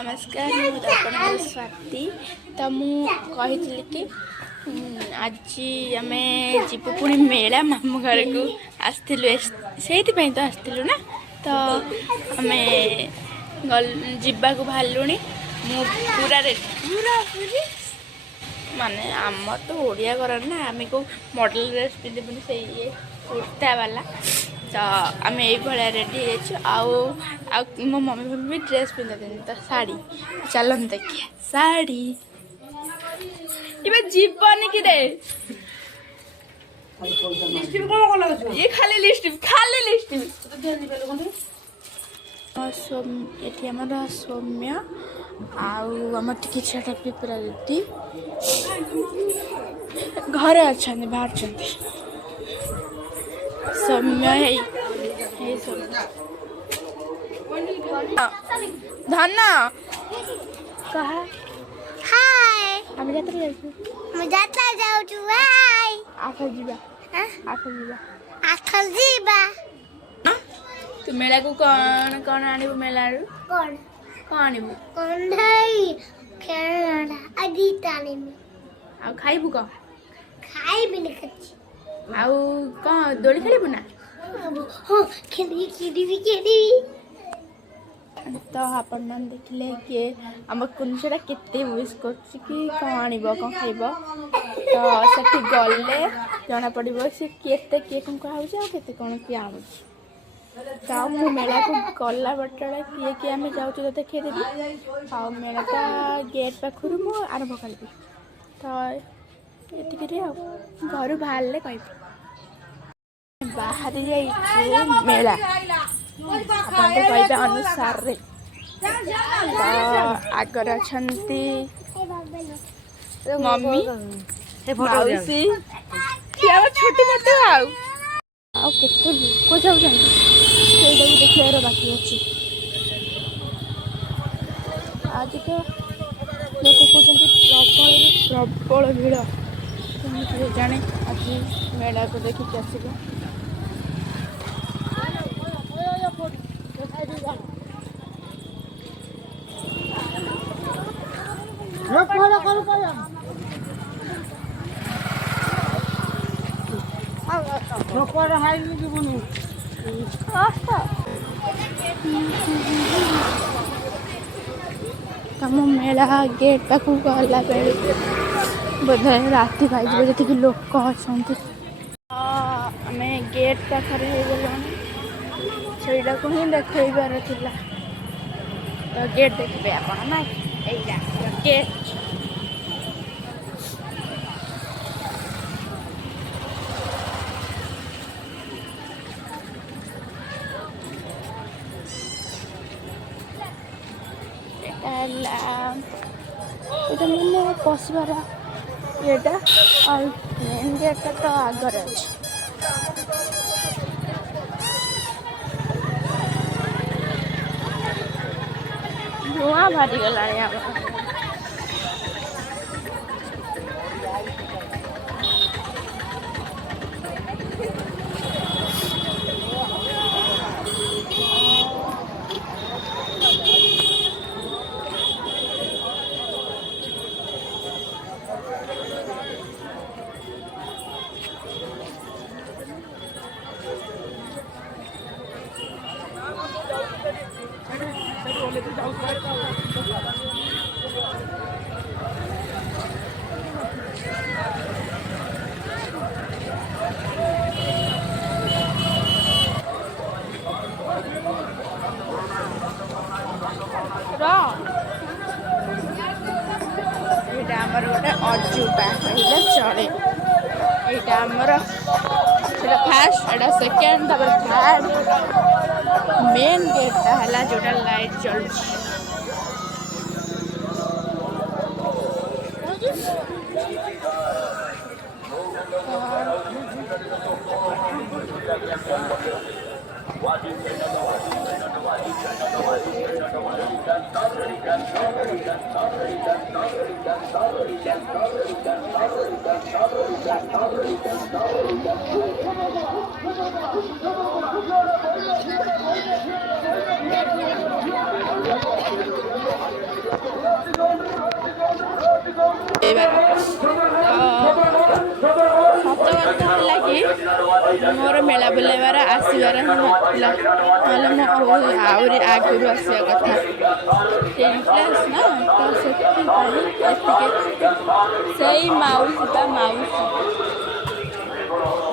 नमस्कार मुझे स्वाति तो मुझे कि आज आम जीव पुणी मेला मामू घर को आसलु से तो आसलु ना तो आम जावाक बाहरलु मु पूरा पूरा माने आम तो ओडिया घर ना आम को मॉडल ड्रेस पिंधि से ये कुर्ता वाला तो आम ये रेडी मो मम्मी मम्मी भी ड्रेस पिंधे तो साड़ी चलो देखिए साड़ी जीवन कि ये खाली लिपस्टिक ये आम सौम्य आम टी छाटा भी पूरा रेडी घर अच्छा बाहर सौम्य धन कहा हाय हम यात्रा जाऊ छु हाय आखर जीवा आखल जीवा तू मेला को कौन कौन आनिबु मेला रू कौन आनिबु कौन नहीं खेलना अदी ताने में आ खाइबु का खाई भी नहीं खची आउ कौन दोली खेलिबु ना हां खेली तो आपण मान देखले कि आम कुंजरा केते विश करछि कि कौन आनिबो कौन खाइबो तो सेठी गले जना पड़िबो से केते के कौन खाउछ आ केते कौन कि आउछ तो मु मेला को गला बटला किए कि आम जाउछ तो देखै देबी आ मेला का गेट पाखरु मु आरंभ करबी तो एतिक रे घर बाहरले कहबी बाहर जाई मेला अनुसार रे आगर अच्छा मम्मी मौसी छोटी मोटे आते लोक जाऊँ देखिए बाकी अच्छी आज तो लोक कहते प्रबल भिड़ जाने आज मेला को देखिए आसब तम मेला गेट पाक गला बेले बोधे राति बाज जी लोक अच्छा आम गेट पाखे हो ही देखार तो गेट देखिए आप ना गेट मैंने पशुवार येटा और मेन गेट तो आगर अच्छे धुआं बाहरी गला आमर गोटे अजूबा कहले चले यहाँ आमर फास्ट एटा सेकेंड थर्ड मेन गेटा है जोटा लाइट चलुची ସତ କଥା ହେଲା କି ମୋର ମେଳା ବୁଲେଇବାର ଆସିବାର ହିଁ ନଥିଲା, ନହେଲେ ମୁଁ ଆହୁରି ଆଗରୁ ଆସିବା କଥା। 10 କ୍ଲାସ୍ ନା, ତ ସେଥିପାଇଁ ଏତିକି ସେଇ ମାଉସୀ ବା ମାଉସୀ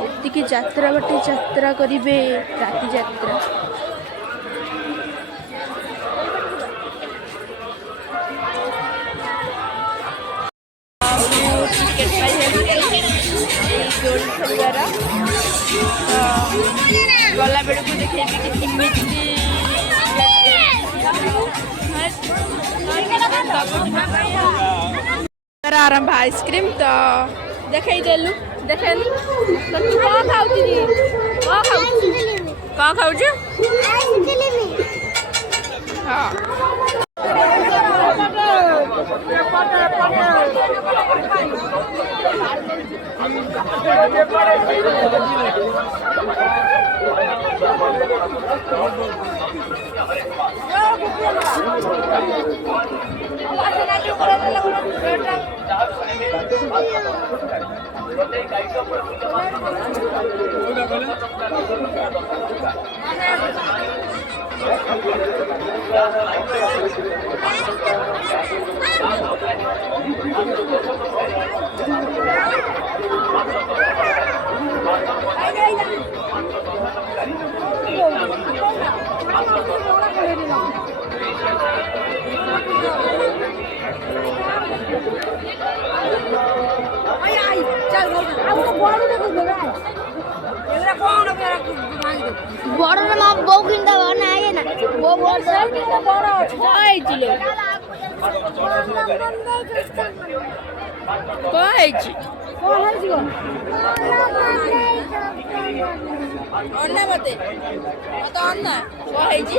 ଏତିକି ଯାତ୍ରା ବାଟେ ଯାତ୍ରା କରିବେ, ରାତି ଯାତ୍ରା। ଟିକେଟ୍ ପାଇଯାଉଛି ଦୋଳି ଖେଳିବାର, ଗଲା ବେଳକୁ ଦେଖେଇବି କି କେମିତି ଆରମ୍ଭ ଆଇସ୍କ୍ରିମ୍ ତ ଦେଖେଇଦେଲୁ। ଦେଖେଇଲୁ ତୁ କ'ଣ ଖାଉଛୁ? କ'ଣ ଖାଉଛୁ? କ'ଣ ଖାଉଛୁ? ହଁ বড় না বউ কিনতে হবে না আগে না বউ বড় বড় ହେଇଛି କ'ଣ ହେଇଛି? ଅନା ମତେ ମତେ ଅନା କ'ଣ ହେଇଛି?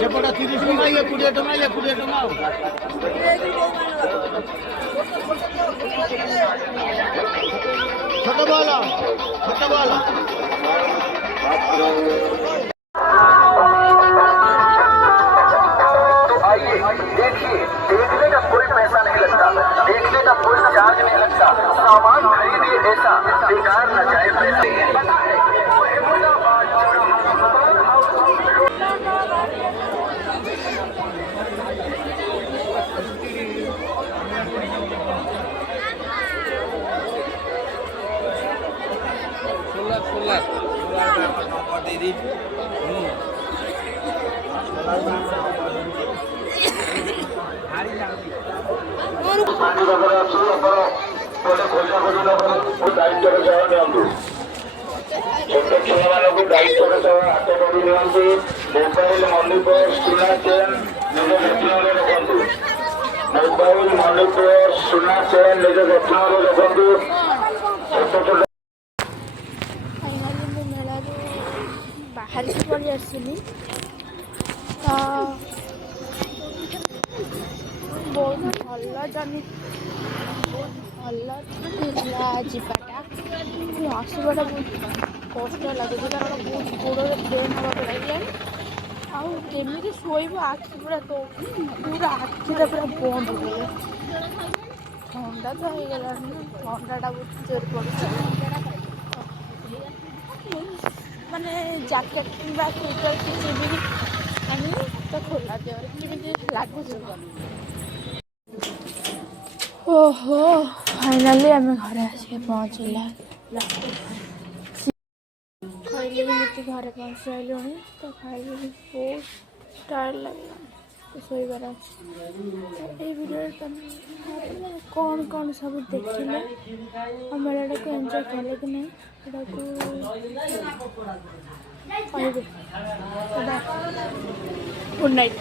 ସେପଟେ 30 ଟଙ୍କା, ଇଏ 20 ଟଙ୍କା, ଇଏ 20 ଟଙ୍କା ଆଉ। ଛୋଟ ବଲ, ଛୋଟ ବଲ। आइए देखिए, देखने का कोई पैसा नहीं लगता, देखने का कोई चार्ज नहीं लगता, सामान खरीदिए ऐसा बेकार न जाए पैसे। ଛୋଟ ଛୁଆମାନଙ୍କୁ ଦାୟିତ୍ୱର ସହ ହାତ ଧରି ନିଅନ୍ତୁ। ମୋବାଇଲ, ମନି ପର୍ସ, ସୁନା ଚେନ୍ ନିଜ ଯତ୍ନରେ ରଖନ୍ତୁ। ମୋବାଇଲ, ମନି ପର୍ସ, ସୁନା ଚେନ୍ ନିଜ ଯତ୍ନରେ ରଖନ୍ତୁ। ଛୋଟ ଛୋଟ ଫାଇନାଲି ମୁଁ ମେଳାରୁ ବାହାରିକି ପଳେଇ ଆସିଲି। ତ ବହୁତ ଭଲ ଭଲ ଥିଲା ଯିବାଟା, ଆସିବାଟା ବହୁତ କଷ୍ଟ ଲାଗୁଛି କାରଣ ବହୁତ ଗୋଡ଼ରେ ଟ୍ରେନ୍ ହେବାକୁ ଲାଗିଲାଣି। ଆଉ କେମିତି ଶୋଇବ, ଆଖି ପୁରା ଆଖିଟା ପୁରା ବନ୍ଦ ହେଇଗଲା। ଥଣ୍ଡା ତ ହେଇଗଲାଣି, ଥଣ୍ଡାଟା ବହୁତ ଜୋର ପଡ଼ୁଛି। ମାନେ ଜ୍ୟାକେଟ୍ କିମ୍ବା ସ୍ୱେଟର୍ କିଛି ବି ଆଣିନି, ତ ଖୋଲା ଦେହରେ କେମିତି ଲାଗୁଛି। ଓହୋ, ଫାଇନାଲି ଆମେ ଘରେ ଆସିକି ପହଞ୍ଚିଲା। ଖାଇଲି ଏମିତି ଘରେ ପହଞ୍ଚି ସାରିଲୁଣି, ତ ଖାଇଲି ବହୁତ ଟାୟାର୍ଡ଼ ଲାଗିଲାଣି, ତ ଶୋଇବାର ଅଛି। ଏଇ ଭିଡ଼ିଓରେ ତମେ କ'ଣ ସବୁ ଦେଖିଲେ ଆଉ ମେଳାଟାକୁ ଏନ୍ଜୟ କଲେ କି ନାହିଁ ସେଟାକୁ କହିବେ। Good night.